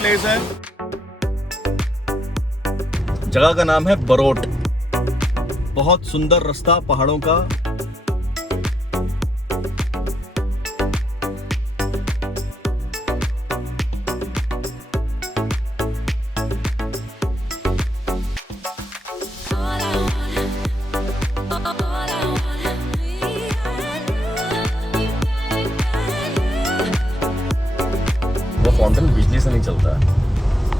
Place है। जगह का नाम है बरोट। बहुत सुंदर रास्ता पहाड़ों का। वो फाउंटेन बिजली से नहीं चलता है।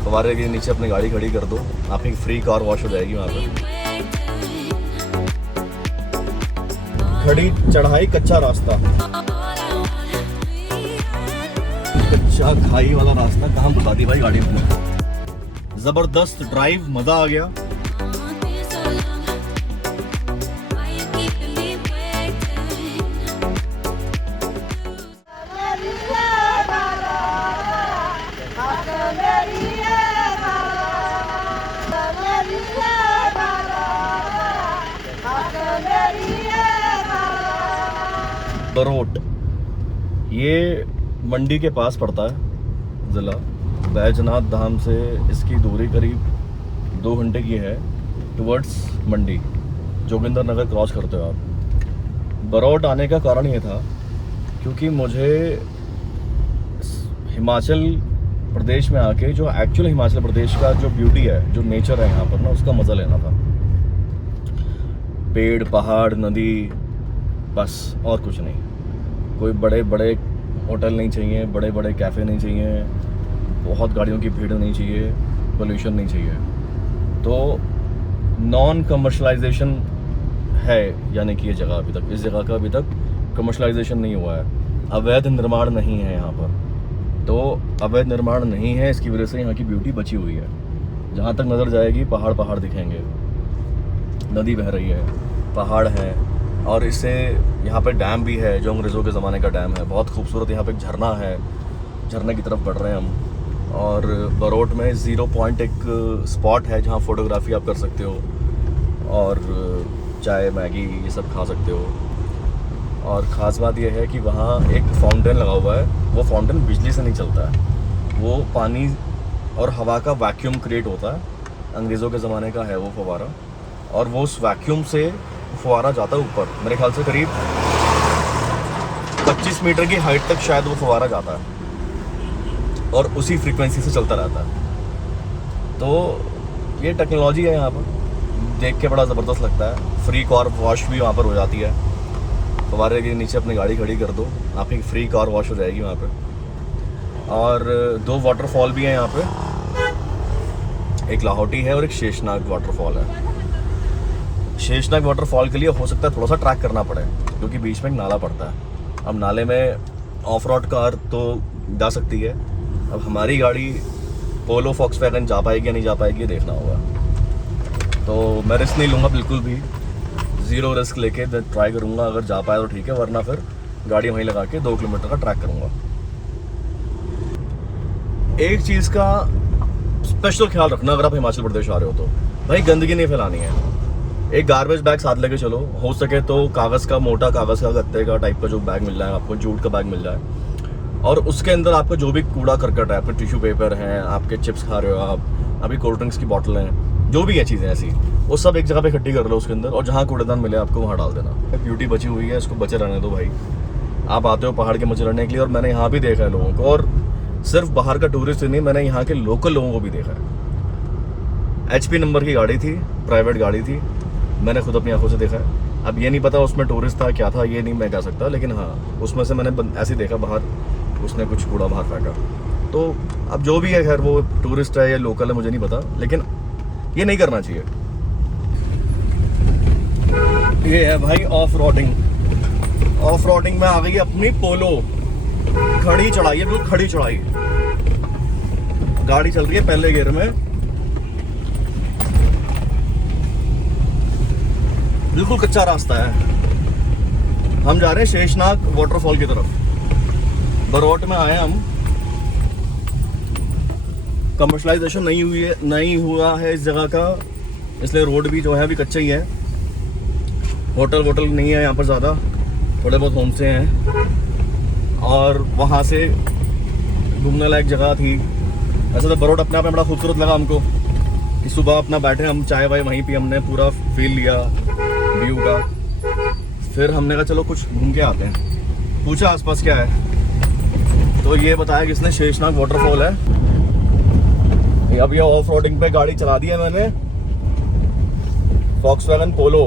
फव्वारे के नीचे अपनी गाड़ी खड़ी कर दो, आपकी फ्री कार वॉश हो जाएगी वहाँ पे। खड़ी चढ़ाई कच्चा रास्ता, कच्चा खाई वाला रास्ता कहाँ बता दी भाई गाड़ी में। जबरदस्त ड्राइव, मजा आ गया। बरोट ये मंडी के पास पड़ता है। ज़िला बैजनाथ धाम से इसकी दूरी करीब 2 घंटे की है टुवर्ड्स मंडी। जोगिंदर नगर क्रॉस करते हो आप। बरोट आने का कारण ये था क्योंकि मुझे हिमाचल प्रदेश में आके जो एक्चुअल हिमाचल प्रदेश का जो ब्यूटी है, जो नेचर है यहाँ पर ना, उसका मज़ा लेना था। पेड़, पहाड़, नदी, बस और कुछ नहीं। कोई बड़े बड़े होटल नहीं चाहिए, बड़े बड़े कैफ़े नहीं चाहिए, बहुत गाड़ियों की भीड़ नहीं चाहिए, पोल्यूशन नहीं चाहिए। तो नॉन कमर्शलाइजेशन है, यानी कि ये जगह अभी तक, इस जगह का अभी तक कमर्शलाइजेशन नहीं हुआ है। अवैध निर्माण नहीं है यहाँ पर। तो अवैध निर्माण नहीं है, इसकी वजह से यहाँ की ब्यूटी बची हुई है। जहाँ तक नज़र जाएगी पहाड़ पहाड़ दिखेंगे, नदी बह रही है, पहाड़ हैं, और इससे यहाँ पे डैम भी है जो अंग्रेज़ों के ज़माने का डैम है। बहुत खूबसूरत यहाँ पे एक झरना है, झरने की तरफ बढ़ रहे हैं हम। और बरोट में 0 पॉइंट एक स्पॉट है जहाँ फ़ोटोग्राफी आप कर सकते हो और चाय, मैगी ये सब खा सकते हो। और ख़ास बात यह है कि वहाँ एक फाउंटेन लगा हुआ है। वो फाउंटेन बिजली से नहीं चलता है, वो पानी और हवा का वैक्यूम क्रिएट होता है। अंग्रेज़ों के ज़माने का है वो फव्वारा, और वो उस वैक्यूम से फव्वारा जाता है ऊपर। मेरे ख्याल से करीब 25 मीटर की हाइट तक शायद वो फव्वारा जाता है और उसी फ्रीक्वेंसी से चलता रहता है। तो ये टेक्नोलॉजी है यहाँ पर, देख के बड़ा ज़बरदस्त लगता है। फ्री कार वॉश भी वहाँ पर हो जाती है। फव्वारे के नीचे अपनी गाड़ी खड़ी कर दो, आपकी फ्री कार वॉश हो जाएगी वहाँ पे। और 2 वाटरफॉल भी हैं यहाँ पे, एक लाहौटी है और एक शेषनाग वाटरफॉल है। शेषनाग वाटरफॉल के लिए हो सकता है थोड़ा सा ट्रैक करना पड़े, क्योंकि बीच में एक नाला पड़ता है। अब नाले में ऑफ रोड कार तो जा सकती है, अब हमारी गाड़ी पोलो फॉक्सवैगन जा पाएगी या नहीं जा पाएगी, देखना होगा। तो मैं रिस्क नहीं लूँगा बिल्कुल भी, 0 रिस्क लेके ट्राई करूँगा। अगर जा पाए तो ठीक है, वरना फिर गाड़ी वहीं लगा के 2 किलोमीटर का ट्रैक करूँगा। एक चीज़ का स्पेशल ख्याल रखना अगर आप हिमाचल प्रदेश आ रहे हो तो, भाई गंदगी नहीं फैलानी है। एक गार्बेज बैग साथ लेके चलो, हो सके तो कागज़ का, मोटा कागज़ का, गत्ते का टाइप का जो बैग मिल जाए आपको, जूट का बैग मिल जाए, और उसके अंदर आपका जो भी कूड़ा करकट है, आपके टिश्यू पेपर हैं, आपके चिप्स खा रहे हो आप, अभी कोल्ड ड्रिंक्स की बॉटल हैं, जो भी है चीज़ें ऐसी, वो सब एक जगह पे इकट्ठी कर लो उसके अंदर, और जहाँ कूड़ेदान मिले आपको वहाँ डाल देना। ब्यूटी बची हुई है, इसको बचे रहने दो भाई। आप आते हो पहाड़ के मजे लेने के लिए, और मैंने यहाँ भी देखा है लोगों को, और सिर्फ बाहर का टूरिस्ट नहीं, मैंने यहाँ के लोकल लोगों को भी देखा है। HP नंबर की गाड़ी थी, प्राइवेट गाड़ी थी, मैंने खुद अपनी आंखों से देखा है। अब ये नहीं पता उसमें टूरिस्ट था क्या था, ये नहीं मैं कह सकता, लेकिन हाँ उसमें से मैंने ऐसे देखा बाहर, उसने कुछ कूड़ा बाहर फेंका। तो अब जो भी है, खैर वो टूरिस्ट है या लोकल है मुझे नहीं पता, लेकिन ये नहीं करना चाहिए। ये है भाई ऑफ रोडिंग। ऑफ रोडिंग में आ गई अपनी पोलो, खड़ी चढ़ाई है, बिल्कुल खड़ी चढ़ाई। गाड़ी चल रही है पहले गियर में, बिल्कुल कच्चा रास्ता है। हम जा रहे हैं शेषनाग वाटरफॉल की तरफ। बरोट में आए हम। कमर्शलाइजेशन नहीं हुआ है इस जगह का, इसलिए रोड भी जो है अभी कच्चा ही है। होटल वोटल नहीं है यहाँ पर ज़्यादा, थोड़े बहुत होम स्टे हैं। और वहाँ से घूमने लायक जगह थी ऐसे तो बरोड अपने आप में बड़ा खूबसूरत लगा हमको कि सुबह अपना बैठे हम चाय वाय वहीं पे हमने पूरा फील लिया व्यू का। फिर हमने कहा चलो कुछ घूम के आते हैं, पूछा आसपास क्या है तो ये बताया कि इसने शेषनाग वाटरफॉल है। अब ये ऑफ रोडिंग पे गाड़ी चला दी है मैंने, वॉक्सवैगन पोलो,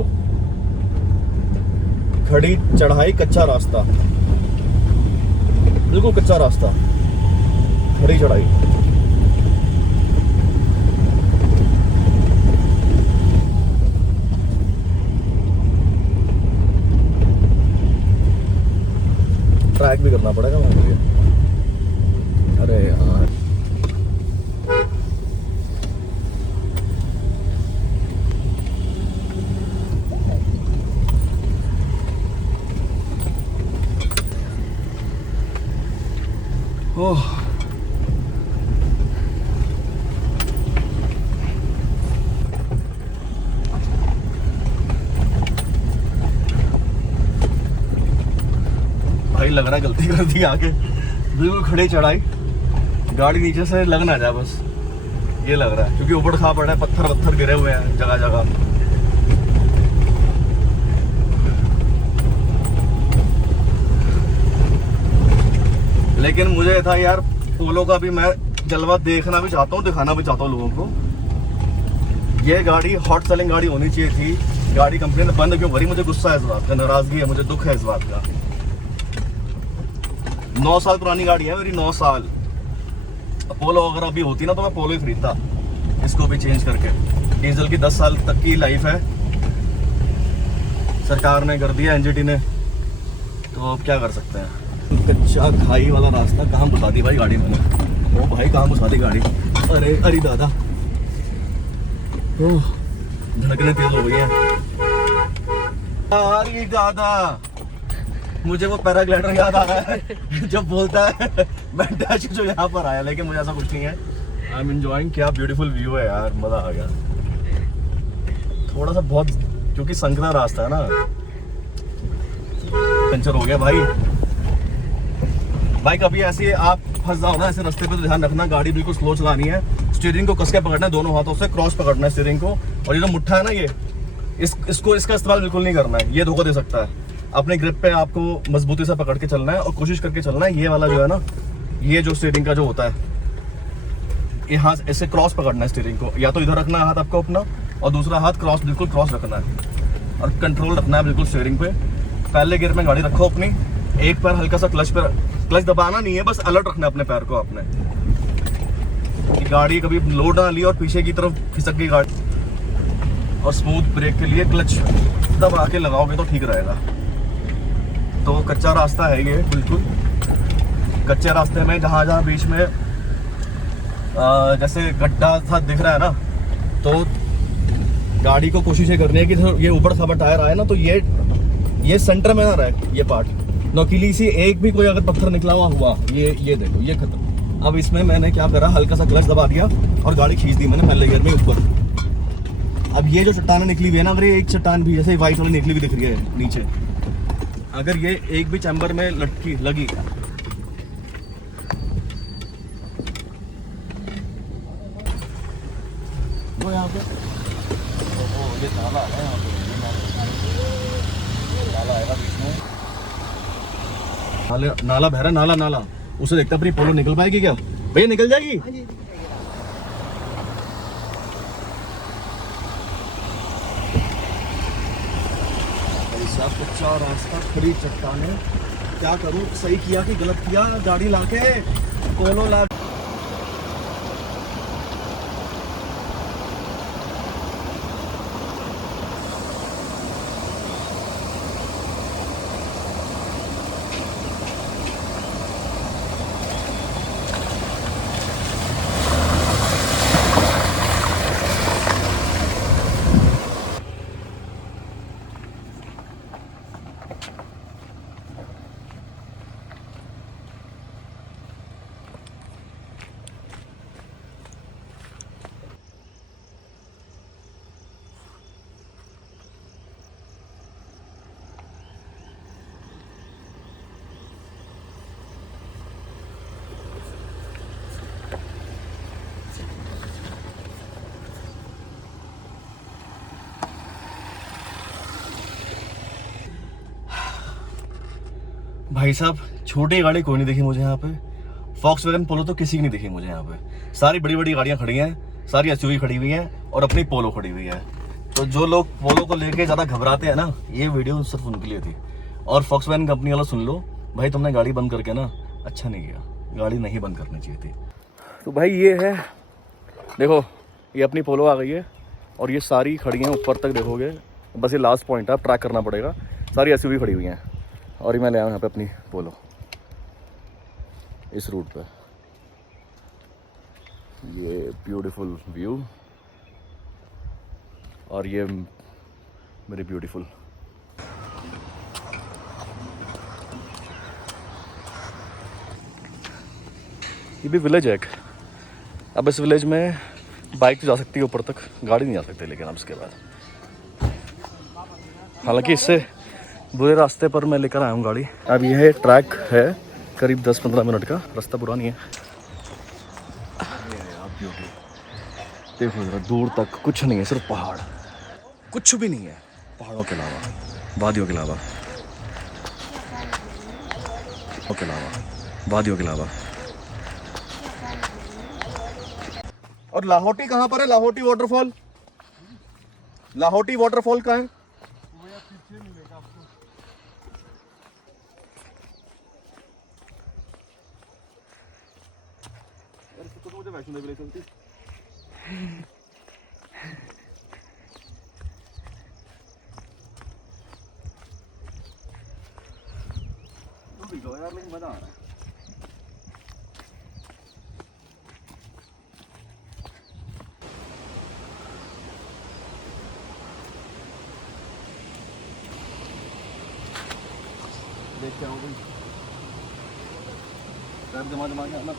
खड़ी चढ़ाई, कच्चा रास्ता, बिल्कुल कच्चा रास्ता, खड़ी चढ़ाई। ट्रैक भी करना पड़ेगा वहां पे। अरे यार ओह, भाई लग रहा है गलती कर दी आके, बिल्कुल खड़ी चढ़ाई, गाड़ी नीचे से लग ना जाए बस, ये लग रहा है क्योंकि ऊबड़ खाबड़ है, पत्थर पत्थर गिरे हुए हैं जगह जगह। लेकिन मुझे था यार पोलो का भी मैं जलवा देखना भी चाहता हूँ, दिखाना भी चाहता हूँ लोगों को। ये गाड़ी हॉट सेलिंग गाड़ी होनी चाहिए थी, गाड़ी कंपनी ने बंद क्यों भरी, मुझे गुस्सा है इस बात का, नाराजगी है, मुझे दुख है इस बात का। 9 साल पुरानी गाड़ी है मेरी, 9 साल। पोलो अगर अभी होती ना तो मैं पोलो ही खरीदता, इसको भी चेंज करके। डीजल की 10 साल तक की लाइफ है, सरकार ने कर दिया एनजीटी ने, तो अब क्या कर सकते हैं। कच्चा खाई वाला रास्ता, कहाँ घुसा दी भाई गाड़ी मैंने, ओ भाई कहाँ घुसा दी गाड़ी। अरे अरे दादा, ओह धड़कने तेज हो गई है। अरे दादा, मुझे वो पैराग्लाइडर याद आ रहा है जब बोलता है मैं डैश जो यहाँ पर आया, लेकिन मुझे ऐसा कुछ नहीं है। I am enjoying. क्या ब्यूटीफुल व्यू है यार, मजा आ गया। थोड़ा सा बहुत क्योंकि संकरा रास्ता है ना, पंचर हो गया भाई। भाई कभी ऐसे आप फंस जाओ ना ऐसे रास्ते पे तो ध्यान रखना, गाड़ी बिल्कुल स्लो चलानी है, स्टीयरिंग को कस के पकड़ना है, दोनों हाथों से क्रॉस पकड़ना है स्टीयरिंग को। और ये जो मुट्ठा है ना, ये इसको इसका इस्तेमाल बिल्कुल नहीं करना है, ये धोखा दे सकता है। अपने ग्रिप पे आपको मजबूती से पकड़ के चलना है और कोशिश करके चलना है। ये वाला जो है ना, ये जो स्टीयरिंग का जो होता है, ये हाथ ऐसे क्रॉस पकड़ना है स्टीयरिंग को, या तो इधर रखना है हाथ आपको अपना, और दूसरा हाथ क्रॉस, बिल्कुल क्रॉस रखना है और कंट्रोल रखना है बिल्कुल स्टीयरिंग पे। पहले गियर में गाड़ी रखो अपनी, एक पैर हल्का सा क्लच दबाना नहीं है, बस अलर्ट रखना है अपने पैर को आपने, कि गाड़ी कभी लोड ना ली और पीछे की तरफ खिसक गई गाड़ी। और स्मूथ ब्रेक के लिए क्लच दबा के लगाओगे तो ठीक रहेगा। तो कच्चा रास्ता है ये, बिल्कुल कच्चे रास्ते में जहाँ जहाँ बीच में जैसे गड्ढा सा दिख रहा है ना, तो गाड़ी को कोशिश ये करनी है कि ये ऊपर खाबड़ टायर आए ना, तो ये सेंटर में ना रहे, ये पार्ट नोकीली सी एक भी कोई अगर पत्थर निकला हुआ ये देखो, ये खत्म। अब इसमें मैंने क्या करा, हल्का सा क्लच दबा दिया और गाड़ी खींच दी मैंने पहले गियर में ऊपर। अब ये जो चट्टानें निकली हुई है ना, अगर ये एक चट्टान भी जैसे व्हाइट वाली निकली हुई दिख रही है नीचे, अगर ये एक भी चैम्बर में लगी वो यहाँ पे, ये नाला है यहाँ पे, नाला आएगा बीच में, नाला बह रहा है, नाला उसे देखता अपनी पोलो निकल पाएगी क्या भैया? निकल जाएगी। ऐसा कच्चा रास्ता, खड़ी चट्टानें, क्या करूं, सही किया कि गलत किया गाड़ी लाके पोलो ला। भाई साहब छोटी गाड़ी कोई नहीं दिखी मुझे यहाँ पे, फॉक्सवैगन पोलो तो किसी की नहीं दिखी मुझे यहाँ पे। सारी बड़ी बड़ी गाड़ियाँ खड़ी हैं, सारी एसयूवी खड़ी हुई हैं और अपनी पोलो खड़ी हुई है। तो जो लोग पोलो को लेके ज़्यादा घबराते हैं ना, ये वीडियो सिर्फ उनके लिए थी। और फॉक्सवैगन कंपनी वाला सुन लो भाई, तुमने गाड़ी बंद करके ना अच्छा नहीं किया, गाड़ी नहीं बंद करनी चाहिए थी। तो भाई ये है, देखो ये अपनी पोलो आ गई है और ये सारी खड़ी हैं ऊपर तक, देखोगे बस ये लास्ट पॉइंट है, ट्रैक करना पड़ेगा। सारी एसयूवी खड़ी हुई हैं और ये मैं ले आया हूँ यहाँ पे अपनी पोलो इस रूट पे। ये ब्यूटीफुल व्यू और ये मेरी ब्यूटीफुल। ये भी विलेज है एक। अब इस विलेज में बाइक तो जा सकती है ऊपर तक, गाड़ी नहीं जा सकती। लेकिन अब इसके बाद हालांकि इससे बुरे रास्ते पर मैं लेकर आया हूँ गाड़ी। अब यह ट्रैक है करीब 10-15 मिनट का, रास्ता बुरा नहीं है। देखो जरा दूर तक कुछ नहीं है, सिर्फ पहाड़, कुछ भी नहीं है पहाड़ों के अलावा, वादियों के अलावा, वादियों के अलावा। और लाहौटी कहाँ पर है? लाहौटी वाटरफॉल, लाहौटी वाटरफॉल कहाँ है? तो मुझे वैष्णो देवी ले चलती। यार लेकिन मजा आ रहा है। देख के आओ भाई, पैर जमा जमा के आना।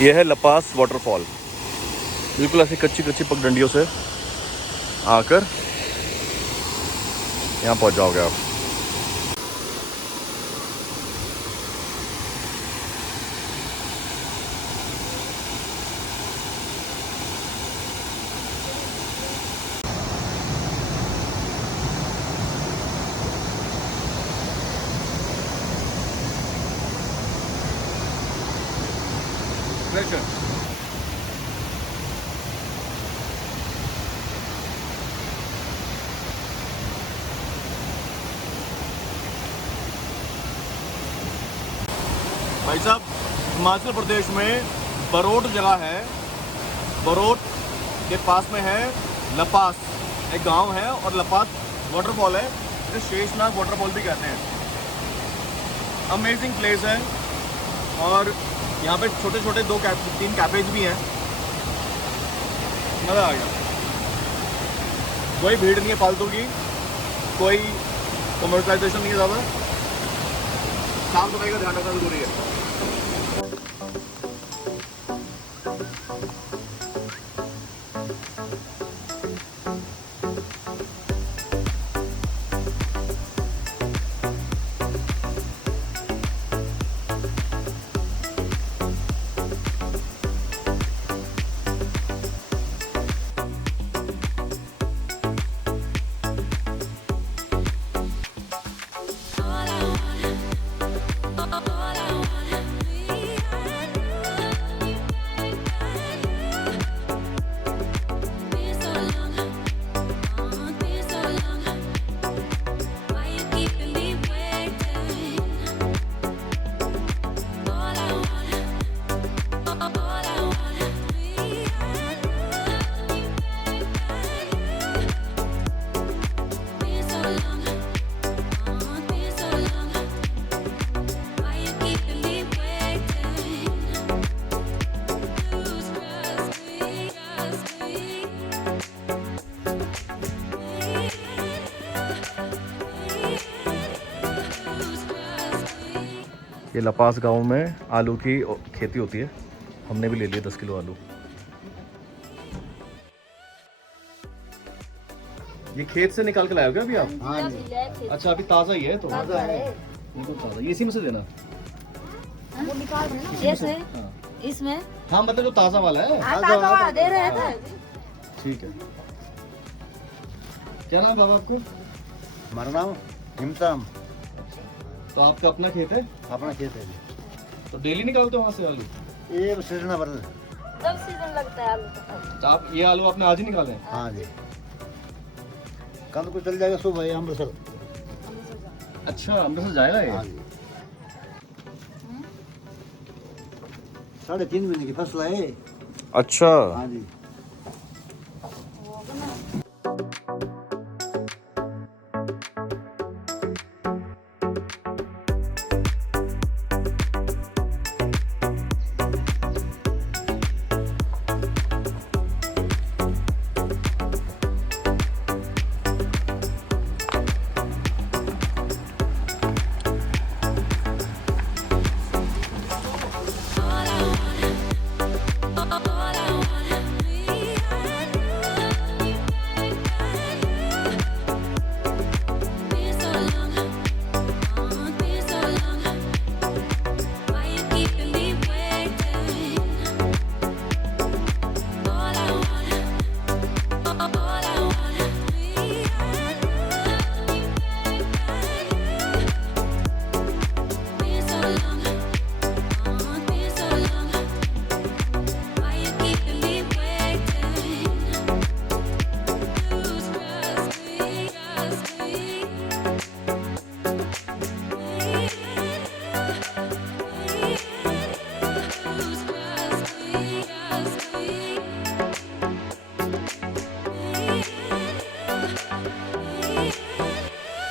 यह है लपास वाटरफॉल। बिल्कुल ऐसी कच्ची कच्ची पगडंडियों से आकर यहाँ पहुँच जाओगे आप। भाई साहब हिमाचल प्रदेश में बरोट जगह है, बरोट के पास में है लपास, एक गांव है और लपास वाटरफॉल है, इसे शेषनाग वाटरफॉल भी कहते हैं। अमेजिंग प्लेस है और यहाँ पे छोटे छोटे 2-3 कैफेज भी हैं, मज़ा आ गया। कोई भीड़ नहीं है फालतू की, कोई कमर्शलाइजेशन नहीं है ज़्यादा, साफ सफाई का ध्यान रखना जरूरी है। ये लपास गांव में आलू की खेती होती है। हमने भी ले लिए 10 किलो आलू। ये खेत से निकाल के लाए हो क्या अभी आप? हाँ जी। अच्छा अभी ताज़ा ही है तो? ताज़ा है। बिल्कुल ताज़ा। ये इसी में से देना। वो निकाल रहे हैं ना जैसे हाँ इसमें हाँ, मतलब जो ताज़ा वाला है। ताज़ा वाला दे रहे थे। ठीक है। क्या नाम है बाबा आपको? हमारा नाम हिमताम। तो आपका अपना खेत है? अपना खेत है तो डेली निकालते हो वहाँ से आलू? ये सीजन पर। जब सीजन लगता है आलू का। तो आप ये आलू आपने आज ही निकाले हैं? हाँ जी, कल को चल जाएगा सुबह अमृतसर। अच्छा अमृतसर जाएगा ये? हाँ जी, 3.5 महीने की फसल है। अच्छा हाँ जी।